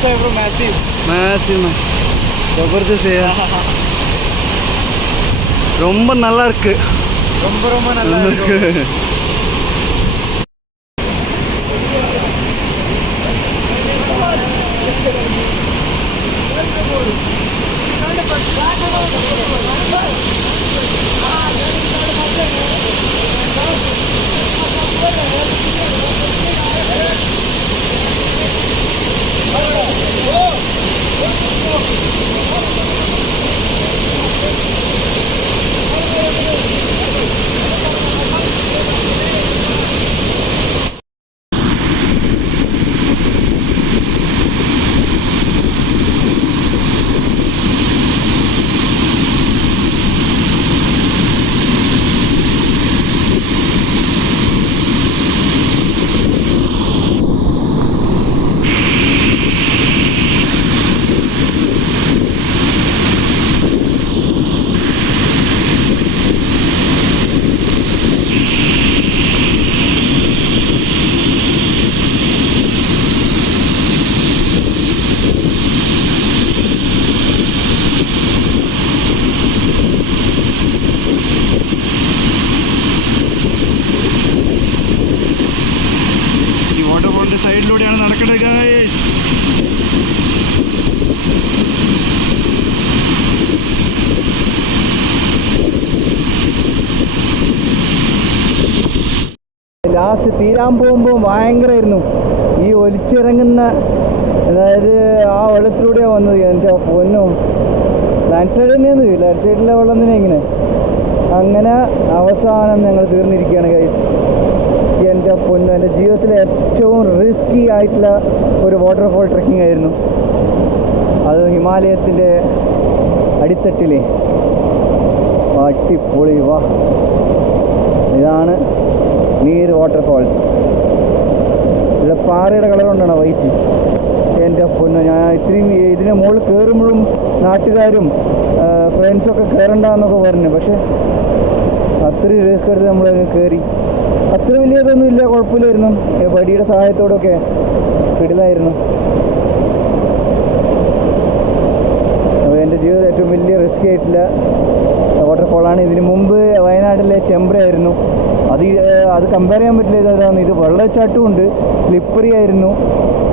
कैसा है bro? Massive ஜபர்தஸ்த். ரொம்ப நல்லா இருக்கு. ரொம்ப நல்லா இருக்கு. സൈഡിലൂടെയാണ് നടക്കുന്നത് ഗൈസ്. ലാസ്റ്റ് തീരാൻ പോകുമ്പോൾ ഭയങ്കരമായിരുന്നു ഈ ഒലിച്ചിറങ്ങുന്ന, അതായത് ആ വെള്ളത്തിലൂടെയാണ് വന്നത്. എൻ്റെ പൊന്നോ, ലാൻഡ് സ്ലൈഡ് തന്നെയാണ്, ലാൻഡ് സൈഡിലെ വെള്ളം തന്നെ ഇങ്ങനെ. അങ്ങനെ അവസാനം ഞങ്ങൾ തീർന്നിരിക്കുകയാണ് ഗൈസ്. എൻ്റെ പൊന്നു, എൻ്റെ ജീവിതത്തിലെ ഏറ്റവും റിസ്കി ആയിട്ടുള്ള ഒരു വാട്ടർഫോൾ ട്രെക്കിംഗ് ആയിരുന്നു അത്. ഹിമാലയത്തിൻ്റെ അടിത്തട്ടിലെ അടിപൊളി. വാ, ഇതാണ് നീർ വാട്ടർഫോൾസ്. ഇത് പാറയുടെ കളർ കൊണ്ടാണ് വൈറ്റ്. എൻ്റെ പൊന്നു, ഞാൻ ഇത്രയും ഇതിന് മുകളിൽ കയറുമ്പോഴും നാട്ടുകാരും ഫ്രണ്ട്സൊക്കെ കയറണ്ടെന്നൊക്കെ പറഞ്ഞു. പക്ഷെ അത്രയും റിസ്ക് എടുത്ത് നമ്മൾ കയറി. അത്ര വലിയ ഇതൊന്നും ഇല്ല, കുഴപ്പമില്ലായിരുന്നു. വടിയുടെ സഹായത്തോടൊക്കെ കിടിലായിരുന്നു. അപ്പോൾ എൻ്റെ ജീവിതത്തിൽ ഏറ്റവും വലിയ റിസ്ക് ആയിട്ടുള്ള വാട്ടർഫോളാണ്. ഇതിന് മുമ്പ് വയനാട്ടിലെ ചെമ്പ്രയായിരുന്നു. അത് കമ്പയർ ചെയ്യാൻ പറ്റില്ല. ഇതാണ്, ഇത് വെള്ളച്ചാട്ടവും ഉണ്ട്, സ്ലിപ്പറി ആയിരുന്നു,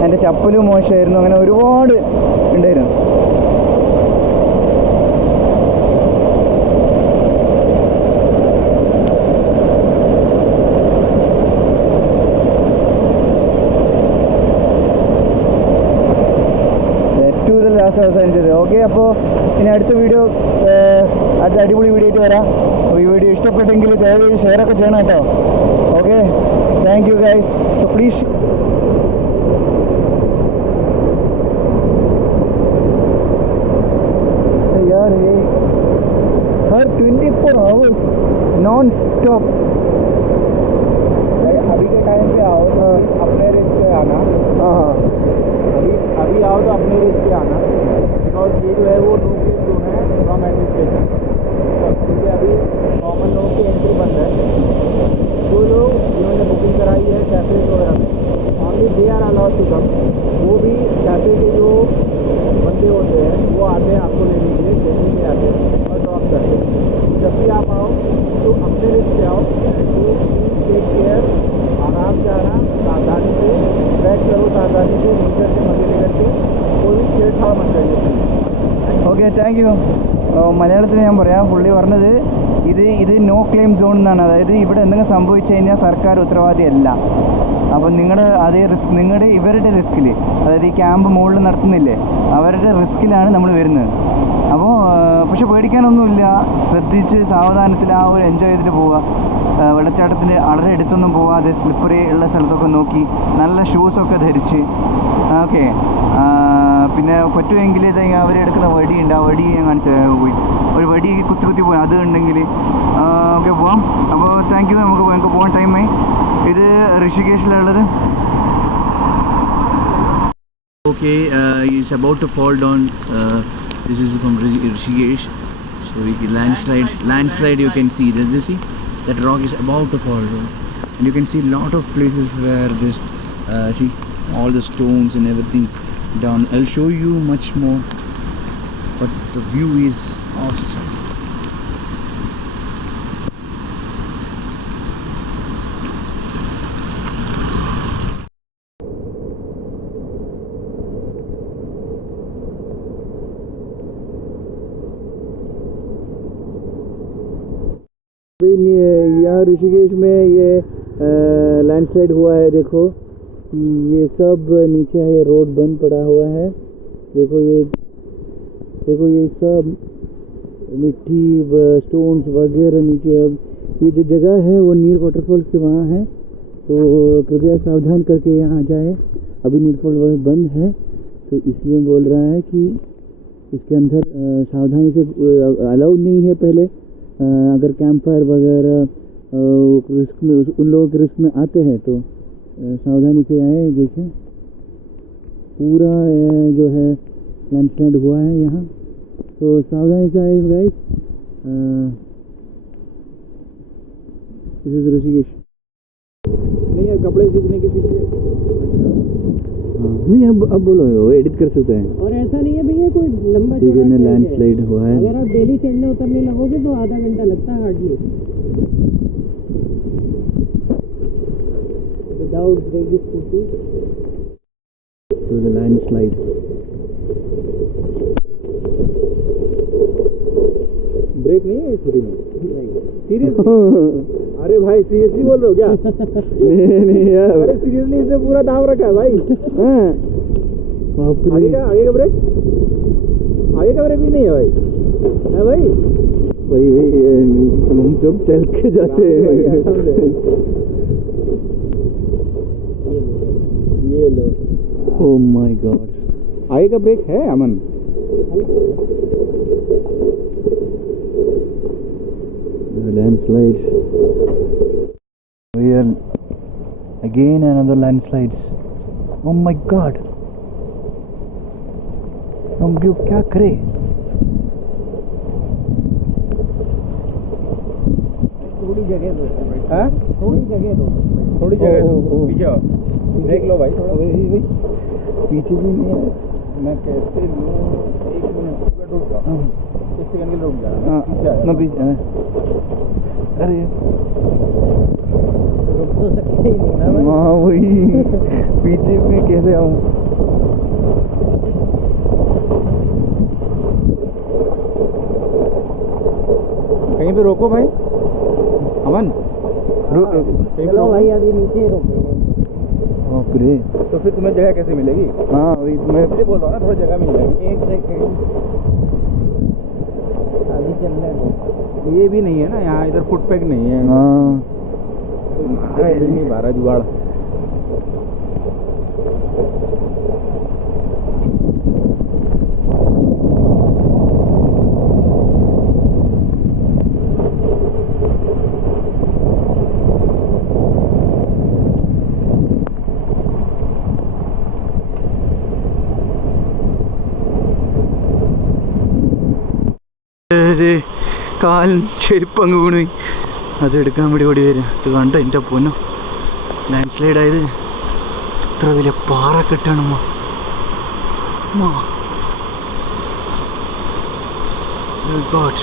എൻ്റെ ചപ്പലും മോശമായിരുന്നു. അങ്ങനെ ഒരുപാട് ഉണ്ടായിരുന്നു. അവസാനിച്ചത്. ഓക്കെ, അപ്പോൾ ഇനി അടുത്ത വീഡിയോ, അടുത്ത അടിപൊളി വീഡിയോ ആയിട്ട് വരാം. അപ്പോൾ ഈ വീഡിയോ ഇഷ്ടപ്പെട്ടെങ്കിൽ ദയവായി ഷെയറൊക്കെ ചെയ്യണം കേട്ടോ. Okay, thank you guys. So please यार, ये हर 24 आवर्स नॉन स्टॉप. अभी के टाइम पे आओ तो अपने रिस्क पे आना. हाँ, अभी आओ तो अपने रिस्क पे आना. बिकॉज ये जो है वो लोग जो है फ्रॉम एडमिनिस्ट्रेशन, क्योंकि अभी कॉमन लोग की एंट्री बंद है. जो लोग जिन्होंने बुकिंग कराई है कैफे वगैरह में, only they are allowed to come. वो भी कैफे के जो बंदे होते हैं वो आते हैं आपको लेने के लिए, लेने में आते हैं और ड्रॉप करते हैं. जब भी आप आओ तो अपने रिस्क पे आओ. And to take care. आराम से आना, सावधानी से ट्रैक करो, सावधानी से नीचे से मजे लेकर के. कोई भी छेड़छाड़ मत करिए. Okay, thank you. മലയാളത്തിൽ ഞാൻ പറയാം. പുള്ളി പറഞ്ഞത് ഇത് നോ ക്ലെയിം സോൺ എന്നാണ്. അതായത് ഇവിടെ എന്തെങ്കിലും സംഭവിച്ചു കഴിഞ്ഞാൽ സർക്കാർ ഉത്തരവാദിയല്ല. അപ്പം ഇവരുടെ റിസ്കിൽ, അതായത് ഈ ക്യാമ്പ് മുകളിൽ നടത്തുന്നില്ലേ, അവരുടെ റിസ്കിലാണ് നമ്മൾ വരുന്നത്. അപ്പോൾ പക്ഷെ പേടിക്കാനൊന്നുമില്ല. ശ്രദ്ധിച്ച് സാവധാനത്തിൽ ആ ഒരു എൻജോയ് ചെയ്തിട്ട് പോവുക. വെള്ളച്ചാട്ടത്തിൻ്റെ വളരെ അടുത്തൊന്നും പോവാതെ സ്ലിപ്പറി ഉള്ള സ്ഥലത്തൊക്കെ നോക്കി നല്ല ഷൂസൊക്കെ ധരിച്ച്. ഓക്കെ, പിന്നെ പറ്റുമെങ്കിൽ അവരെടുക്കുന്ന വടിയുണ്ട്, ആ വടി ഞാൻ കാണിച്ചു പോയി. ഒരു വടി കുത്തി പോയി, അത് ഉണ്ടെങ്കിൽ ഓക്കെ പോവാം. അപ്പോൾ താങ്ക് യു. നമുക്ക് പോകാൻ ടൈമായി. ഇത് ഋഷികേശിലുള്ളത്. Okay, is about to fall down. This is from Rishikesh. So landslide you can see. Does you see? That rock is about to fall down. And you can see lot of places where this, see all the stones and everything down. I'll show you much more, but the view is awesome. यहाँ ऋषिकेश में ये लैंडस्लाइड हुआ है। देखो ये सब नीचे है, ये रोड बंद पड़ा हुआ है। देखो ये सब मिट्टी स्टोन्स वगैरह नीचे। अब ये जो जगह है वो नीर वाटरफॉल्स के वहाँ है, तो कृपया सावधान करके यहाँ आ जाए। अभी नीर वाटरफॉल बंद है, तो इसलिए बोल रहा है कि इसके अंदर सावधानी से अलाउड नहीं है। पहले अगर कैंप फायर वगैरह रिस्क में उन लोगों के रिस्क में आते हैं तो सावधानी से आए। देखें पूरा जो है लैंडस्लाइड हुआ है यहाँ, तो सावधानी से आए गाइस। This is Rishikesh. नहीं यार, कपड़े सीखने के पीछे नहीं, अब बोलो, एडिट कर सकते हैं। और ऐसा नहीं है भैया कोई लंबा ठीक है, लैंडस्लाइड हुआ है। अगर आप डेली चढ़ने उतरने लगोगे तो आधा घंटा लगता है हार्डली, विदाउट डेली स्कूटी। तो द लैंडस्लाइड ब्रेक नहीं है इस स्कूटी में? सीरियसली? अरे भाई सीरियसली बोल रहे हो क्या? नहीं यार, अरे सीरियसली इसने पूरा दाम रखा है भाई। आगे का ब्रेक भी नहीं है भाई। है भाई? वही हम जब चल के जाते हैं। ये लो। ओह माय गॉड, आगे का ब्रेक है अमन? landslides. We are again another landslides. Oh my god, हम लोग क्या करें? थोड़ी जगह दो। हाँ? थोड़ी जगह दो। थोड़ी जगह दो। पीछे आओ, देख लो भाई थोड़ा। पीछे भी नहीं है। मैं कैसे लूँ? 1 मिनट रुक जाओ, 1 सेकंड के लिए रुक जा। हाँ, पीछे आ मैं पीछे। अरे रुक तो सकते ही नहीं ना भाई। हाँ वही, पीछे में कैसे आऊँ? कहीं पे रोको भाई। अमन कहीं पे चलो रोको भाई, अभी नीचे रोकेंगे। बाप रे। तो फिर तुम्हें जगह कैसे मिलेगी? हाँ वही मैं इसलिए बोल रहा हूँ ना, थोड़ी जगह मिल जाएगी। 1 सेकंड अभी चलने दो। ये भी नहीं है ना यहाँ, इधर फुट पैक नहीं है। हाँ मिल नहीं पा रहा जुगाड़। കാൽ ചെരുപ്പങ്ങ് വീണ് പോയി. അതെടുക്കാൻ വേണ്ടി ഓടി വരിക. ഇത് കണ്ടോ എൻ്റെ പൊന്നോ, ലാൻഡ് സ്ലൈഡ് ആയത്. ഇത്ര വലിയ പാറക്കെട്ടാണ്. ഗോഡ്.